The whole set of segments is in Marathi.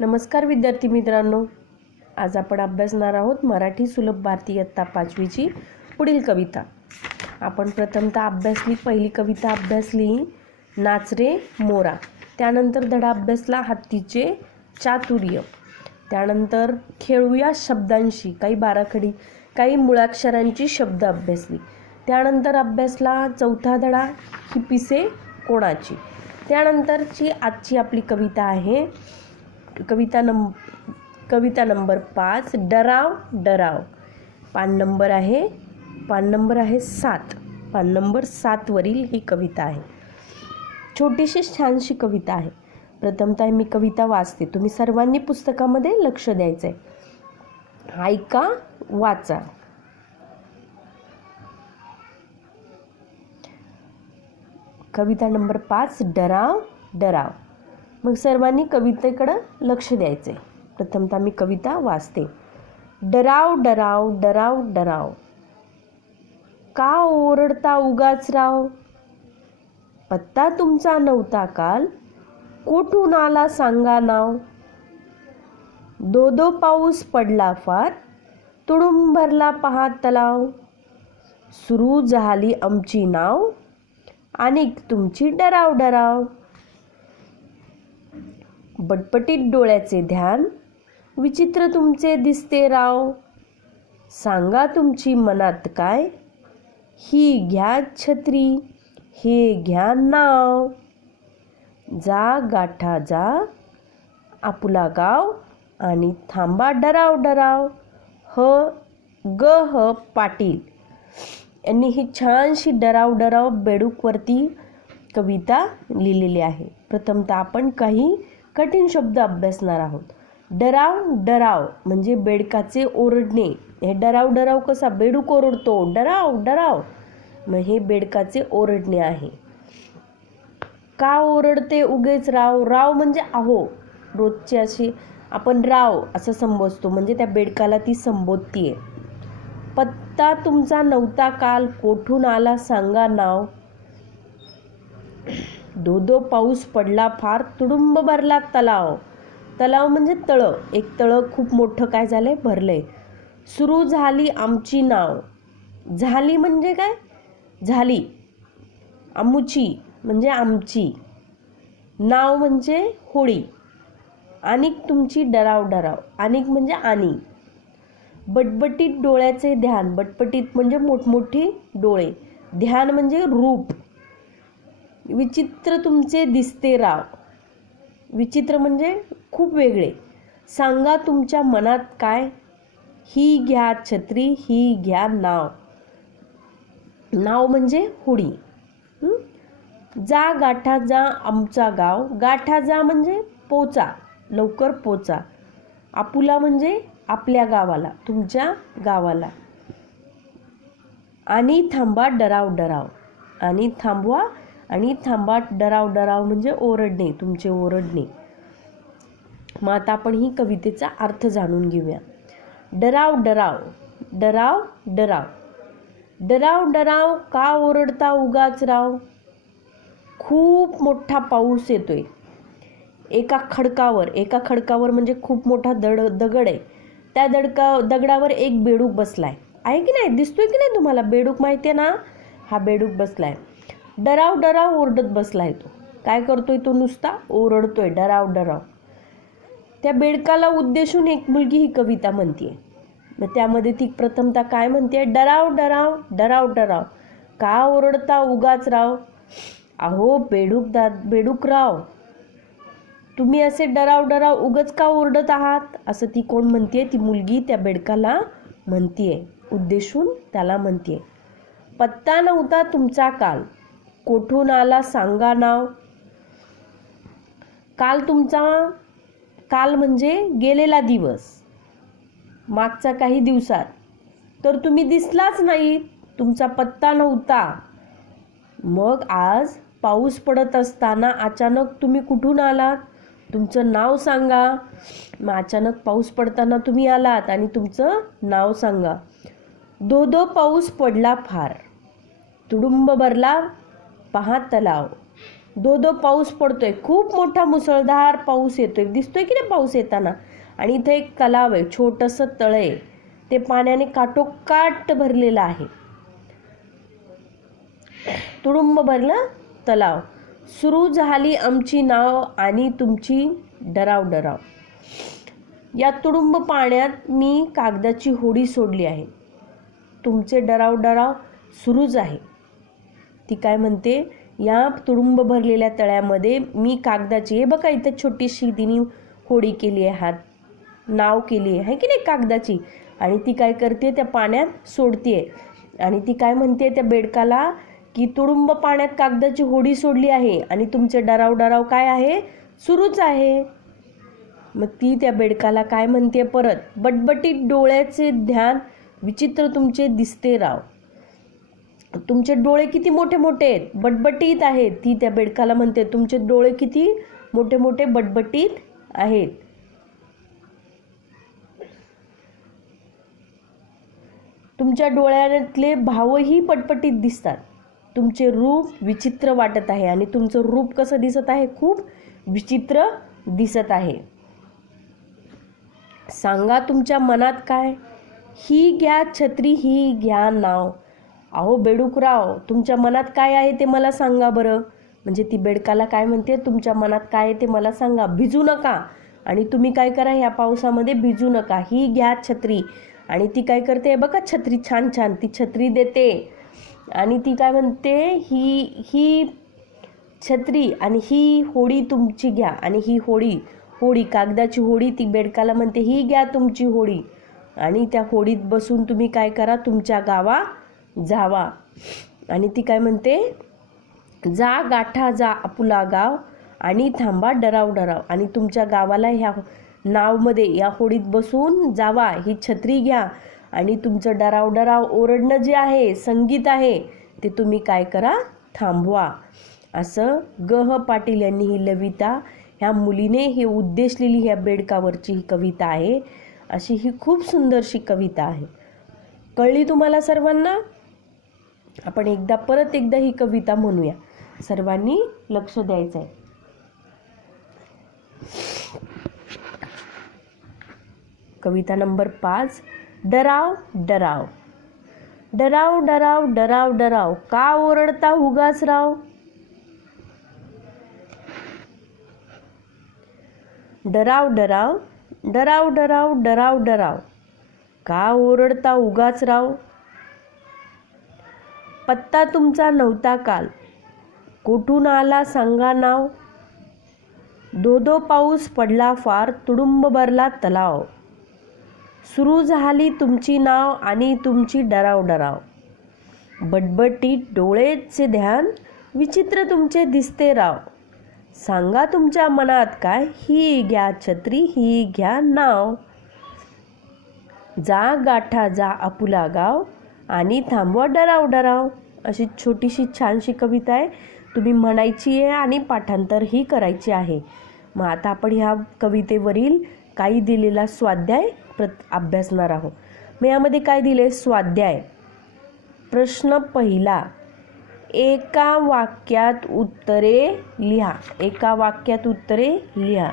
नमस्कार विद्यार्थी मित्रांनो, आज आपण अभ्यासणार आहोत मराठी सुलभ भारती इयत्ता 5वीची पुढील कविता. आपण प्रथमतः अभ्यासली पहिली कविता अभ्यासली नाच रे मोरा. त्यानंतर धडा अभ्यासला हत्तीचे चातुर्य. त्यानंतर खेळूया शब्दांशी, काही बाराखडी काही मुळाक्षरांची शब्द अभ्यासली. त्यानंतर अभ्यासला चौथा धडा ही पिसे कोणाची. त्यानंतरची आजची आपली कविता आहे कविता नंबर 5 डराव डराव. पान नंबर आहे 7. पान नंबर 7 वरील ही कविता आहे. छोटीशी छानशी कविता आहे. प्रथमतः मी कविता वाचते, तुम्ही सर्वांनी पुस्तकामध्ये लक्ष द्यायचं आहे. ऐका, वाचा. कविता नंबर 5 डराव डराव. मग सर्वांनी कवितेकडं लक्ष द्यायचे. प्रथमतः मी कविता वाचते. डराव डराव डराव डराव, का ओरडता उगाच राव. पत्ता तुमचा नव्हता काल, कोठून आला सांगा नाव. दो पाऊस पडला फार, तुडुंब भरला पहा तलाव. सुरू झाली आमची नाव, आणि तुमची डराव डराव. बटपटीत डोळ्याचे ध्यान, विचित्र तुमचे दिसते राव. सांगा तुमची मनात काय, ही घ्या छत्री, हे घ्या नाव. जा गाठा जा आपुला गाव, आणि थांबा डराव डराव. ह पाटील यांनी ही छानशी डराव डराव बेडूकवरती कविता लिहिलेली आहे. प्रथमतः आपण काही कठीण शब्द अभ्यासणार आहोत. डराव डराव म्हणजे बेडकाचे ओरडणे. हे डराव डराव कसा बेडूक ओरडतो, डराव डराव, मग हे बेडकाचे ओरडणे आहे. का ओरडते उगेच राव. राव म्हणजे अहो, रोजची अशी आपण राव असं संबोधतो, म्हणजे त्या बेडकाला ती संबोधतीये. पत्ता तुमचा नव्हता काल, कोठून आला सांगा नाव. दो पाऊस पडला फार, तुडुंब भरला तलाव. तलाव म्हणजे तळं, एक तळं खूप मोठं काय झालंय, भरलंय. सुरू झाली आमची नाव. झाली म्हणजे काय, झाली. आमुची म्हणजे आमची. नाव म्हणजे होळी. आणि तुमची डराव डराव, आणि म्हणजे आणि. बटबटीत डोळ्याचे ध्यान. बटबटीत म्हणजे मोठमोठी डोळे, ध्यान म्हणजे रूप. विचित्र तुमचे दिसते राव. विचित्र म्हणजे खूप वेगळे. सांगा तुमच्या मनात काय, ही घ्या छत्री, ही घ्या नाव. नाव म्हणजे होळी. जा गाठा जा आमचा गाव. गाठा जा म्हणजे पोचा, लवकर पोचा. आपुला म्हणजे आपल्या गावाला, तुमच्या गावाला. आणि थांबा डराव डराव. आणि थांबवा, आणि थांबा डराव डराव म्हणजे ओरडणे, तुमचे ओरडणे. मग आता आपण ही कवितेचा अर्थ जाणून घेऊया. डराव डराव डराव डराव. डराव डराव का ओरडता उगाच राव. खूप मोठा पाऊस येतोय. एका खडकावर म्हणजे खूप मोठा दगड आहे. त्या दगडावर एक बेडूक बसलाय आहे की नाही, दिसतोय की नाही तुम्हाला. बेडूक माहिती आहे ना, हा बेडूक बसलाय. डराव डराव ओरडत बसलाय तो. काय करतोय तो, नुसता ओरडतोय डराव डराव. त्या बेडकाला उद्देशून एक मुलगी ही कविता म्हणतीये. मग त्यामध्ये ती प्रथमतः काय म्हणते, डराव डराव डराव डराव, का ओरडता उगाच राव. अहो बेडूकराव, तुम्ही असे डराव डराव उगाच का ओरडत आहात, असं ती कोण म्हणतीये, ती मुलगी त्या बेडकाला म्हणतीये, उद्देशून त्याला म्हणतीये. पत्ता नव्हता तुमचा काल, कोठून आला सांगा नाव. काल म्हणजे गेलेला दिवस, मागचा काही दिवसात. तर तुम्ही दिसलाच नाही, तुमचा पत्ता नव्हता. मग आज पाऊस पडत असताना अचानक तुम्ही कुठून आलात, तुमचं नाव सांगा. मग अचानक पाऊस पडताना तुम्ही आलात आणि तुमचं नाव सांगा. दो पाऊस पडला फार, तुडुंब भरला पहा तलाव. धो धो पाऊस पडतोय, खूप मोठा मुसळधार पाऊस येतोय, दिसतोय की नाही पाऊस येताना. आणि इथे एक तलाव आहे, छोटंसं तळ आहे, ते पाण्याने काठोकाठ भरलेलं आहे. तुडुंब भरलं तलाव. सुरू झाली आमची नाव आणि तुमची डराव डराव. या तुडुंब पाण्यात मी कागदाची होडी सोडली आहे. तुमचे डराव डराव सुरूच आहे. ती काय म्हणते, या तुडुंब भरलेल्या तळ्यामध्ये मी कागदाची, हे बघा इथे छोटीशी तिने होडी केली आहे, हात नाव केली आहे की नाही कागदाची, आणि ती काय करते, त्या पाण्यात सोडते. आणि ती काय म्हणते त्या बेडकाला की तुडुंब पाण्यात कागदाची होडी सोडली आहे आणि तुमचे डराव डराव काय आहे, सुरूच आहे. मग ती त्या बेडकाला काय म्हणते परत, बटबटीत डोळ्याचे ध्यान विचित्र तुमचे दिसते राव. तुमचे डोळे किती मोठे मोठे आहेत, बटबटीत आहेत. ती त्या बेडकाला म्हणते तुमचे डोळे किती मोठे मोठे बटबटीत आहेत. तुमच्या डोळ्यातले भावही पटपटीत दिसतात. तुमचे रूप विचित्र वाटत आहे. आणि तुमचं रूप कसं दिसत आहे, खूप विचित्र दिसत आहे. सांगा तुमच्या मनात काय, ही घ्या छत्री, ही घ्या नाव. अहो बेडूकराव, तुमच्या मनात काय आहे ते मला सांगा बरं. म्हणजे ती बेडकाला काय म्हणते, तुमच्या मनात काय आहे ते मला सांगा, भिजू नका. आणि तुम्ही काय करा, ह्या पावसामध्ये भिजू नका. ही घ्या छत्री. आणि ती काय करते, बघा छत्री छान छान, ती छत्री देते. आणि ती काय म्हणते, ही छत्री आणि ही होडी तुमची घ्या. आणि ही होडी कागदाची होडी, ती बेडकाला म्हणते ही घ्या तुमची होडी. आणि त्या होडीत बसून तुम्ही काय करा, तुमच्या गावा जावा. आणि ती काय म्हणते, जा गाठा जा आपुला गाव आणि थांबा डराव डराव. आणि तुमच्या गावाला ह्या नावमध्ये, या होडीत बसून जावा, ही छत्री घ्या आणि तुमचं डराव डराव ओरडणं जे आहे, संगीत आहे, ते तुम्ही काय करा, थांबवा. असं ग. पाटील यांनी ही लविता, ह्या मुलीने ही उद्देशलेली ह्या बेडकावरची ही कविता आहे. अशी ही खूप सुंदरशी कविता आहे. कळली तुम्हाला सर्वांना? आपण परत एकदा ही कविता म्हणूया. सर्वांनी लक्ष द्यायचं आहे. कविता नंबर 5. डराव डराव. डराव डराव डराव डराव, का ओरडता उगाच राव. डराव डराव डराव डराव डराव डराव, का ओरडता उगाच राव. पत्ता तुमचा नव्हता काल, कोठून आला सांगा नाव. धो धो पाऊस पडला फार, तुडुंब भरला तलाव. सुरू झाली तुमची नाव आणि तुमची डराव डराव. बटबटीत डोळेचे ध्यान विचित्र तुमचे दिसते राव. सांगा तुमच्या मनात काय, ही घ्या छत्री, ही घ्या नाव. जा गाठा जा आपुला गाव आणि थांबवा डराव डराव. अशी छोटीशी छानशी कविता आहे. तुम्ही म्हणायची आहे आणि पाठांतरही करायची आहे. मग आता आपण ह्या कवितेवरील काही दिलेला स्वाध्याय अभ्यासणार आहोत. मग यामध्ये काय दिले, स्वाध्याय. प्रश्न पहिला, एका वाक्यात उत्तरे लिहा. एका वाक्यात उत्तरे लिहा.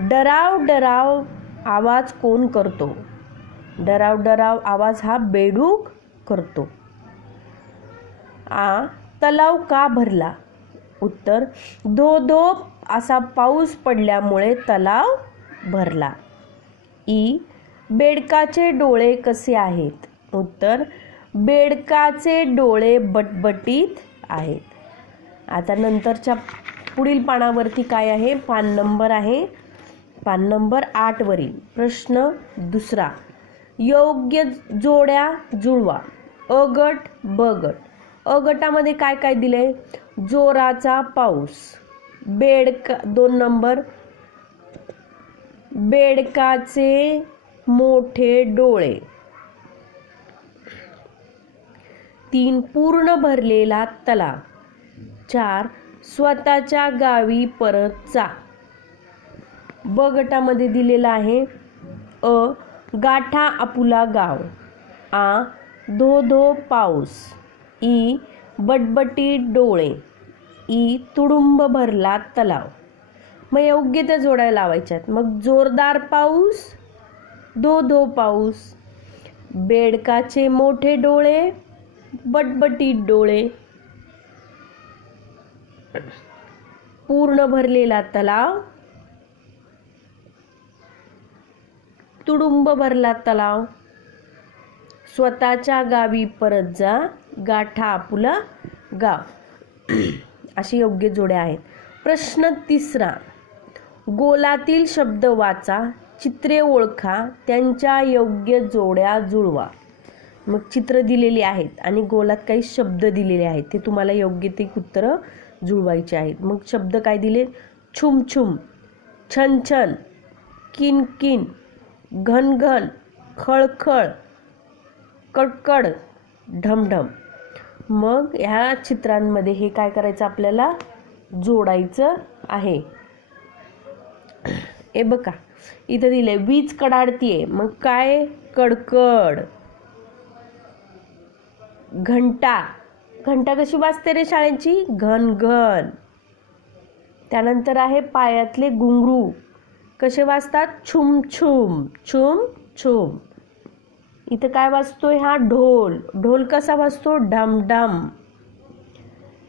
डराव डराव आवाज कोण करतो. डराव डराव आवाज हा बेडूक करतो. तलाव का भरला. उत्तर, धो धो असा पाऊस पडल्यामुळे तलाव भरला. बेडकाचे डोळे कसे आहेत. उत्तर, बेडकाचे डोळे बटबटीत आहेत. आता नंतरच्या पुढील पानावरती काय आहे, पान नंबर आहे, पान नंबर 8 वरील प्रश्न दुसरा. योग्य जोड्या जुळवा. अ गट ब गट. अ गटामध्ये काय काय दिले, जोराचा पाऊस. 2 नंबर, बेडकाचे मोठे डोळे. 3, पूर्ण भरलेला तलाव. 4, स्वतःच्या गावी परत जा. ब गटामध्ये दिलेला आहे, गाठा आपुला गाव. धो धो पाऊस. बटबटी डोळे, ई तुडुंब भरला तलाव. मग योग्य त्या जोड्या लावायच्या आहेत. मग जोरदार पाऊस, धो धो पाऊस, बेडकाचे मोठे डोळे, बटबटीत डोळे, पूर्ण भरलेला तलाव, तुडुंब भरला तलाव, स्वतःच्या गावी परत जा, गाठा आपुला गाव. अशी योग्य जोड्या आहेत. प्रश्न 3, गोलातील शब्द वाचा, चित्रे ओळखा, त्यांच्या योग्य जोड्या जुळवा. मग चित्र दिलेली आहेत आणि गोलात काही शब्द दिलेले आहेत, ते तुम्हाला योग्य ते उत्तरं जुळवायचे आहेत. मग शब्द काय दिले? छुम छुम, छन छन, किन किन, घन घन, खळखळ, कडकड, ढमढम. मग ह्या चित्रांमध्ये हे काय करायचं आपल्याला? जोडायचं आहे. हे बघा इथं दिले वीज कडाडतीये, मग काय? कडकड. घंटा, घंटा कशी वाजते रे शाळेची? घन घन. त्यानंतर आहे पायातले घुंगरू, कसे वाजतात? छुम छुम, छुम छुम. इथं काय वाजतोय? हा ढोल. ढोल कसा वाजतो? ढम ढम.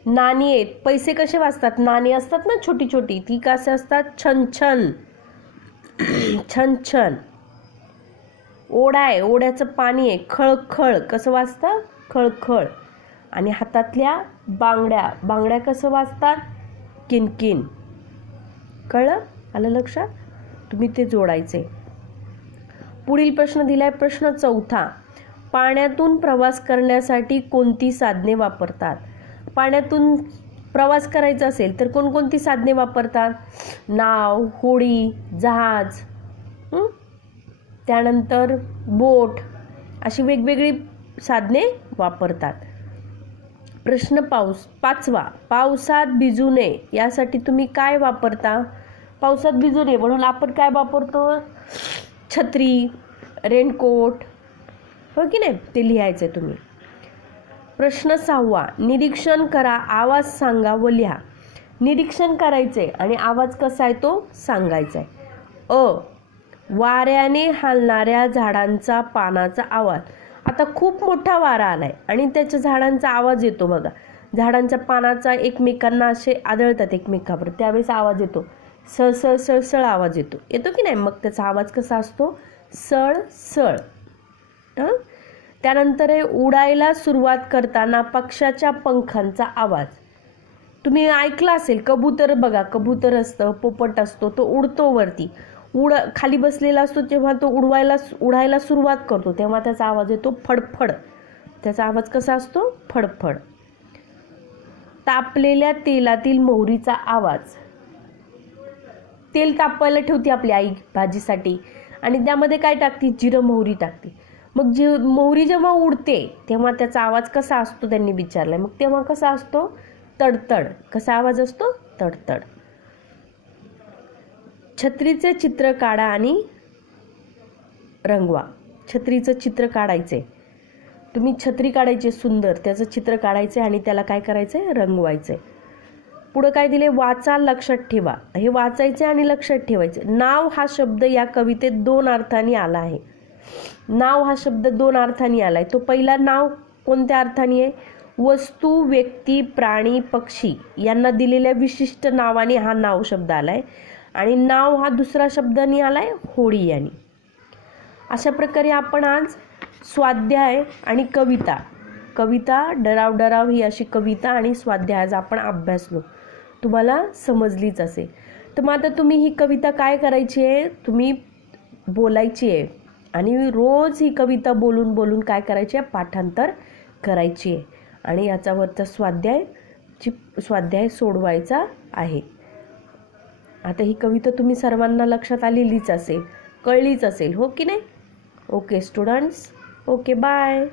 नाणी आहेत, पैसे कसे वाजतात? नाणी असतात ना छोटी छोटी, ती कसे असतात? छन छन, छन छन. ओढा आहे, ओढ्याचं पाणी आहे, खळखळ, कसं वाजतं? खळखळ. आणि हातातल्या बांगड्या, बांगड्या कसं वाजतात? किनकिन. कळलं? आलं लक्षात? तुम्ही ते जोडायचे. पुढील प्रश्न दिलाय, प्रश्न 4, पाण्यातून प्रवास करण्यासाठी कोणती साधने वापरतात? पाण्यातून प्रवास करायचा असेल तर कोणकोणती साधने वापरतात? नाव, होडी, जहाज, त्यानंतर बोट, अशी वेगवेगळी साधने वापरतात. प्रश्न 5, पावसात भिजू नये यासाठी तुम्ही काय वापरता? पावसात भिजू नये म्हणून आपण काय वापरतो? छत्री, रेनकोट, हो की नाही? ते लिहायचं आहे तुम्ही. प्रश्न 6, निरीक्षण करा, आवाज सांगा व लिहा. निरीक्षण करायचे आणि आवाज कसा आहे तो सांगायचा आहे. वाऱ्याने हलणाऱ्या झाडांचा पानाचा आवाज. आता खूप मोठा वारा आलाय आणि त्याच्या झाडांचा आवाज येतो बघा. झाडांच्या पानाचा एकमेकांना असे आदळतात एकमेकांवर, त्यावेळेस आवाज येतो. सळसळ सळसळ आवाज येतो. येतो की नाही? मग त्याचा आवाज कसा असतो? सळ सळ. त्यानंतर आहे उडायला सुरुवात करताना पक्षाच्या पंखांचा आवाज. तुम्ही ऐकला असेल, कबूतर बघा, कबूतर असतं, पोपट असतो, तो उडतो वरती. खाली बसलेला असतो जेव्हा तो उडायला सुरुवात करतो तेव्हा त्याचा आवाज येतो फडफड. त्याचा आवाज कसा असतो? फडफड. तापलेल्या तेलातील मोहरीचा आवाज. तेल तापायला ठेवते आपली आई भाजीसाठी आणि त्यामध्ये काय टाकते? जिरं मोहरी टाकते. मग मोहरी जेव्हा उडते तेव्हा त्याचा आवाज कसा असतो त्यांनी विचारलाय. मग तेव्हा कसा असतो? तडतड. कसा आवाज असतो? तडतड. छत्रीचे चित्र काढा आणि रंगवा. छत्रीचं चित्र काढायचे. तुम्ही छत्री काढायची सुंदर, त्याचं चित्र काढायचे आणि त्याला काय करायचंय? रंगवायचे. पुढं काय दिले? वाचा, लक्षात ठेवा. हे वाचायचे आणि लक्षात ठेवायचे. नाव हा शब्द या कवितेत 2 अर्थांनी आला आहे. नाव हा शब्द 2 अर्थांनी आलाय. तो पहिला नाव कोणत्या अर्थाने आहे? वस्तू, व्यक्ती, प्राणी, पक्षी यांना दिलेल्या विशिष्ट नावाने हा नाव शब्द आलाय. आणि नाव हा दुसरा शब्दाने आलाय, होडी यांनी. अशा प्रकारे आपण आज स्वाध्याय आणि कविता डराव डराव ही अशी कविता आणि स्वाध्याय आज आपण अभ्यासलो. तुम्हाला समजलीच असेल. तर मग आता तुम्ही ही कविता काय करायची आहे? तुम्ही बोलायची आहे आणि रोज ही कविता बोलून बोलून काय करायची आहे? पाठांतर करायची आहे आणि याच्यावरचा स्वाध्याय सोडवायचा आहे. आता ही कविता तुम्ही सर्वांना लक्षात आलेलीच असेल, कळलीच असेल, हो की नाही? Okay students, okay bye.